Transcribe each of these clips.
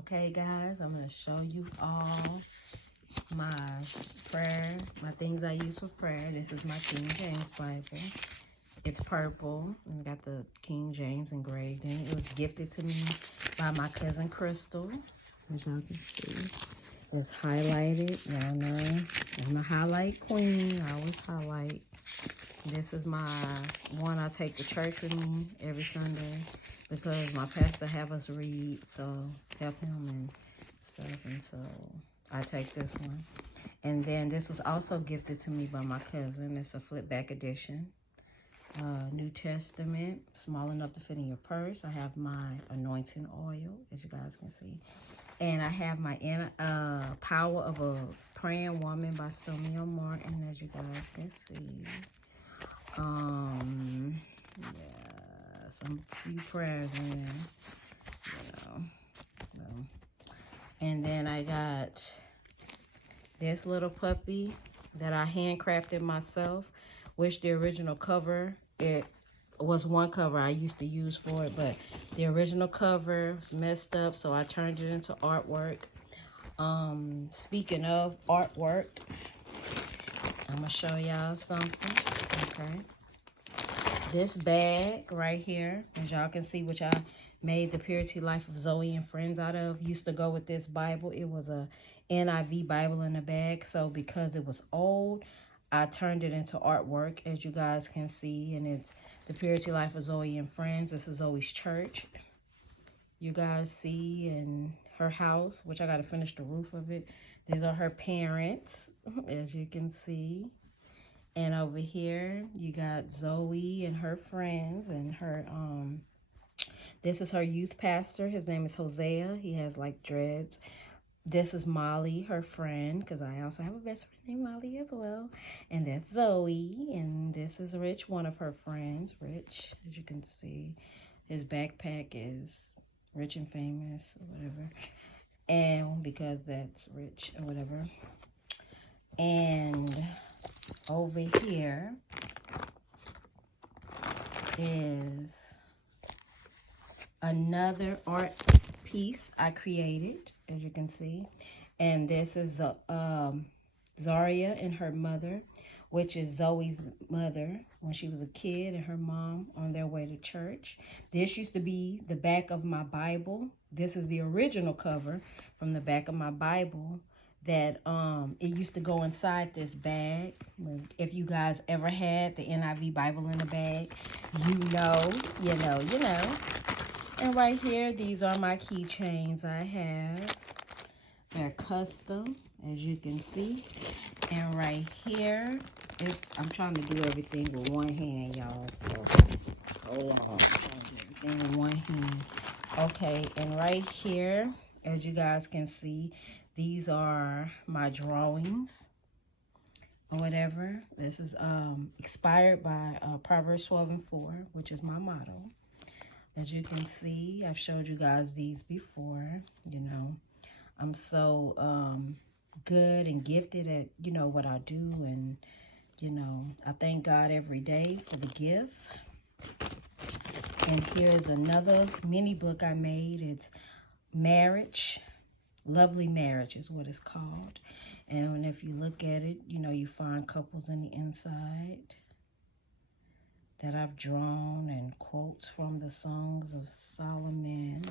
Okay, guys, I'm going to show you all my prayer, my things I use for prayer. This is my King James Bible. It's purple and got the King James engraved in it. It was gifted to me by my cousin Crystal. As y'all can see, it's highlighted. Y'all know I'm a highlight queen. I always highlight. This is my one I take to church with me every Sunday because my pastor have us read, so help him and stuff. And so I take this one. And then this was also gifted to me by my cousin. It's a flip back edition. New Testament, small enough to fit in your purse. I have my anointing oil, as you guys can see. And I have my Power of a Praying Woman by Stomio Martin, as you guys can see. Yeah, some few prayers in there, And then I got this little puppy that I handcrafted myself, which the original cover, it was one cover I used to use for it, but the original cover was messed up, so I turned it into artwork. Speaking of artwork, I'm gonna show y'all something, okay? This bag right here, as y'all can see, which I made the Purity Life of Zoe and Friends out of, used to go with this Bible. It was a NIV Bible in a bag, so because it was old, I turned it into artwork, as you guys can see, and it's the Purity Life of Zoe and Friends. This is Zoe's church. You guys see, and her house, which I got to finish the roof of it. These are her parents, as you can see. And over here, you got Zoe and her friends and her, this is her youth pastor. His name is Hosea. He has like dreads. This is Molly, her friend, because I also have a best friend named Molly as well. And that's Zoe. And this is Rich, one of her friends. Rich, as you can see, his backpack is Rich and Famous or whatever. And because that's Rich or whatever. And over here is another art piece I created, as you can see. And this is Zaria and her mother, which is Zoe's mother when she was a kid, and her mom on their way to church. This used to be the back of my Bible. This is the original cover from the back of my Bible that it used to go inside this bag. If you guys ever had the NIV Bible in a bag, you know. And right here, these are my keychains I have. They're custom, as you can see. And right here, I'm trying to do everything with one hand, y'all. So, hold on. I'm trying to do everything with one hand. Okay, and right here, as you guys can see, these are my drawings or whatever. This is inspired by Proverbs 12:4, which is my motto. As you can see, I've showed you guys these before. I'm so good and gifted at, what I do. And, I thank God every day for the gift. And here's another mini book I made. It's Marriage. Lovely Marriage is what it's called. And if you look at it, you find couples in the inside that I've drawn and quotes from the Songs of Solomon,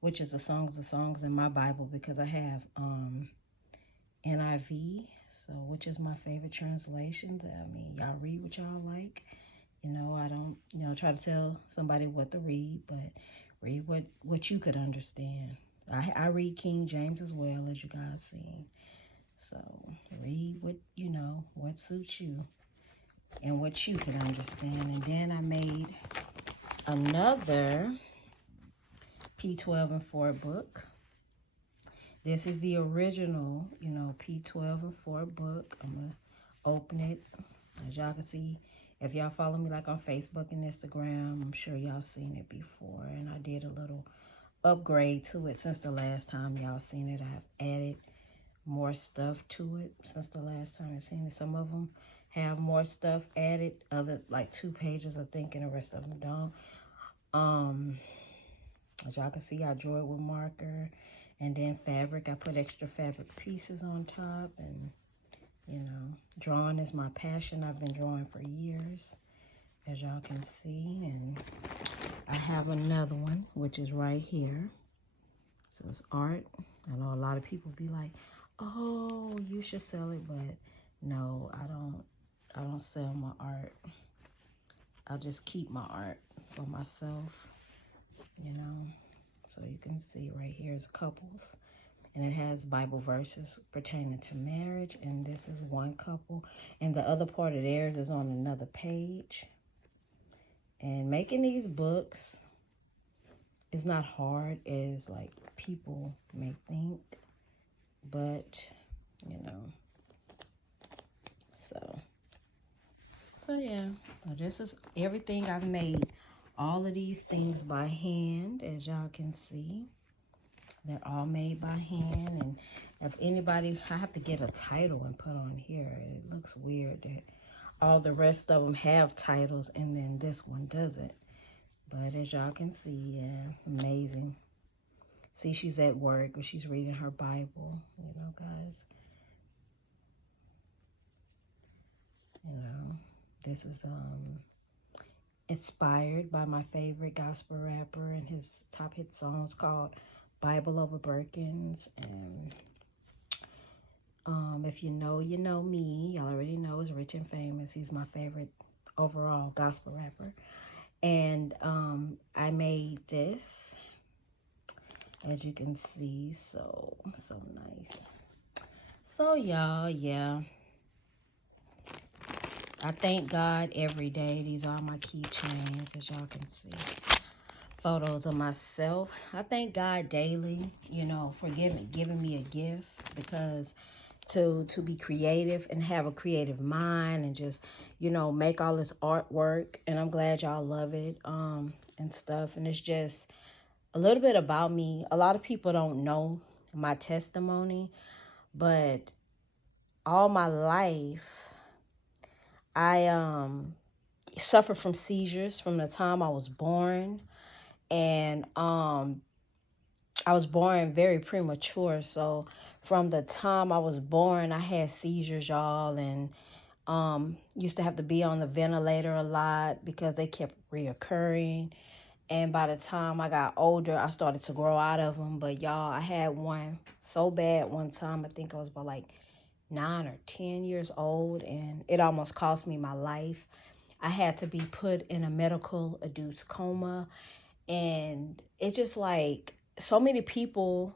which is the Songs of Songs in my Bible, because I have NIV, so which is my favorite translation. I mean, y'all read what y'all like. I don't, try to tell somebody what to read, but read what you could understand. I read King James as well, as you guys see. So read what suits you and what you can understand. And then I made another P12:4 book. This is the original, P12:4 book. I'm going to open it. As y'all can see, if y'all follow me like on Facebook and Instagram, I'm sure y'all seen it before. And I did a little upgrade to it since the last time y'all seen it. I've added more stuff to it since the last time I seen it. Some of them have more stuff added, other like 2 pages I think, and the rest of them don't. As y'all can see, I drew it with marker. And then fabric, I put extra fabric pieces on top. And, you know, drawing is my passion. I've been drawing for years, as y'all can see. And I have another one, which is right here. So it's art. I know a lot of people be like, oh, you should sell it, but no, I don't sell my art. I just keep my art for myself, you know. So you can see right here is couples, and it has Bible verses pertaining to marriage, and this is one couple, and the other part of theirs is on another page. And making these books is not hard as like people may think, but you know, so yeah. So this is everything I've made. All of these things by hand, as y'all can see. They're all made by hand. And if anybody, I have to get a title and put on here. It looks weird that all the rest of them have titles and then this one doesn't. But as y'all can see, yeah, amazing. See, she's at work, but she's reading her Bible, you know, guys. You know, this is inspired by my favorite gospel rapper, and his top hit songs called Bible Over Birkins. And if you know, you know me. Y'all already know it's Rich and Famous. He's my favorite overall gospel rapper. And I made this, as you can see. So nice. So y'all, yeah, I thank God every day. These are my keychains, as y'all can see. Photos of myself. I thank God daily, you know, for giving me a gift, because to be creative and have a creative mind and just, you know, make all this artwork. And I'm glad y'all love it and stuff. And it's just a little bit about me. A lot of people don't know my testimony, but all my life I suffered from seizures from the time I was born. And I was born very premature. So from the time I was born, I had seizures, y'all, and used to have to be on the ventilator a lot because they kept reoccurring. And by the time I got older, I started to grow out of them. But y'all, I had one so bad one time. I think I was about like 9 or 10 years old, and it almost cost me my life. I had to be put in a medical induced coma. And it's just like so many people,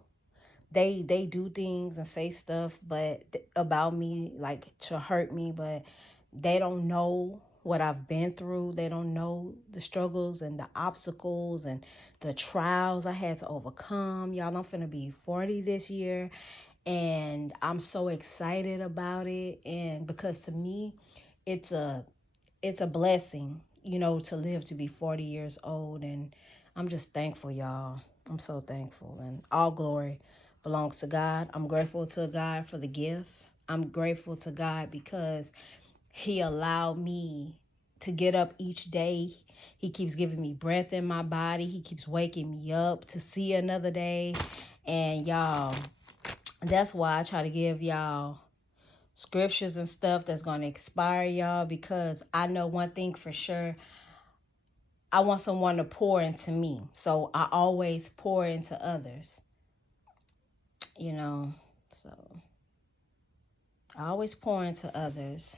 they do things and say stuff but about me, like to hurt me, but they don't know what I've been through. They don't know the struggles and the obstacles and the trials I had to overcome. Y'all, I'm finna be 40 this year, and I'm so excited about it. And because to me, it's a blessing, you know, to live to be 40 years old. And I'm just thankful, y'all. I'm so thankful. And all glory belongs to God. I'm grateful to God for the gift. I'm grateful to God because he allowed me to get up each day. He keeps giving me breath in my body. He keeps waking me up to see another day. And y'all, that's why I try to give y'all scriptures and stuff that's going to inspire y'all, because I know one thing for sure. I want someone to pour into me. So I always pour into others, you know. So I always pour into others.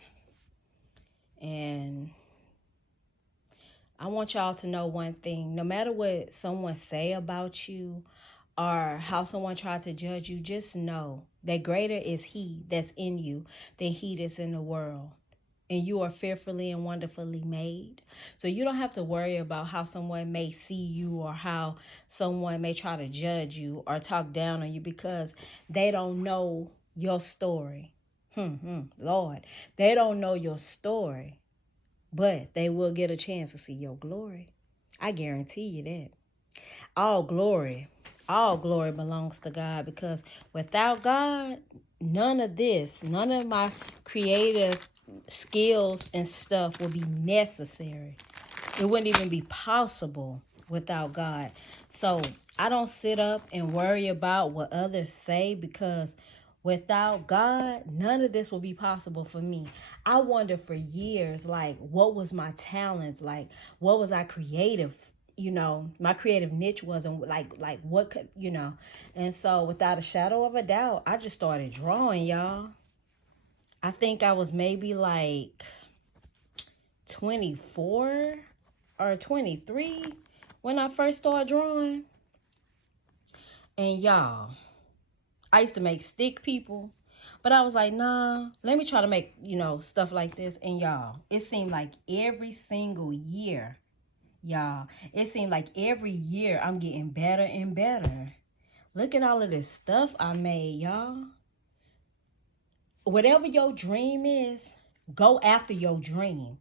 And I want y'all to know one thing. No matter what someone say about you or how someone tried to judge you, just know that greater is he that's in you than he that's in the world. And you are fearfully and wonderfully made. So you don't have to worry about how someone may see you or how someone may try to judge you or talk down on you, because they don't know your story. Lord, they don't know your story, but they will get a chance to see your glory. I guarantee you that. All glory belongs to God, because without God, none of this, none of my creative skills and stuff will be necessary. It wouldn't even be possible without God. So I don't sit up and worry about what others say, because without God, none of this will be possible for me. I wonder for years, like, what was my talents? Like, what was I creative? My creative niche wasn't like what could, And so without a shadow of a doubt, I just started drawing, y'all. I think I was maybe like 24 or 23 when I first started drawing. And y'all, I used to make stick people, but I was like, nah, let me try to make, stuff like this. And y'all, it seemed like every single year, it seemed like every year I'm getting better and better. Look at all of this stuff I made, y'all. Whatever your dream is, go after your dream.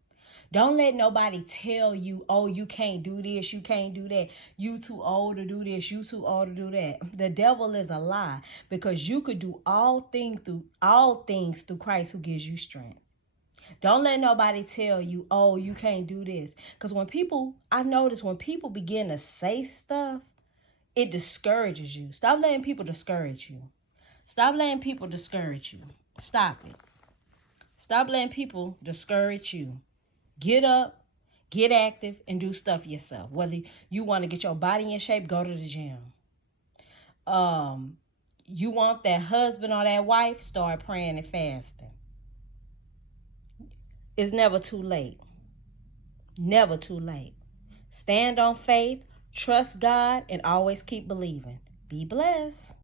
Don't let nobody tell you, oh, you can't do this, you can't do that. You too old to do this, you too old to do that. The devil is a lie, because you could do all things through Christ who gives you strength. Don't let nobody tell you, oh, you can't do this. Because I notice when people begin to say stuff, it discourages you. Stop letting people discourage you. Stop letting people discourage you. Stop it. Stop letting people discourage you. Get up, get active, and do stuff yourself. Whether you want to get your body in shape, go to the gym. You want that husband or that wife, start praying and fasting. It's never too late. Never too late. Stand on faith, trust God, and always keep believing. Be blessed.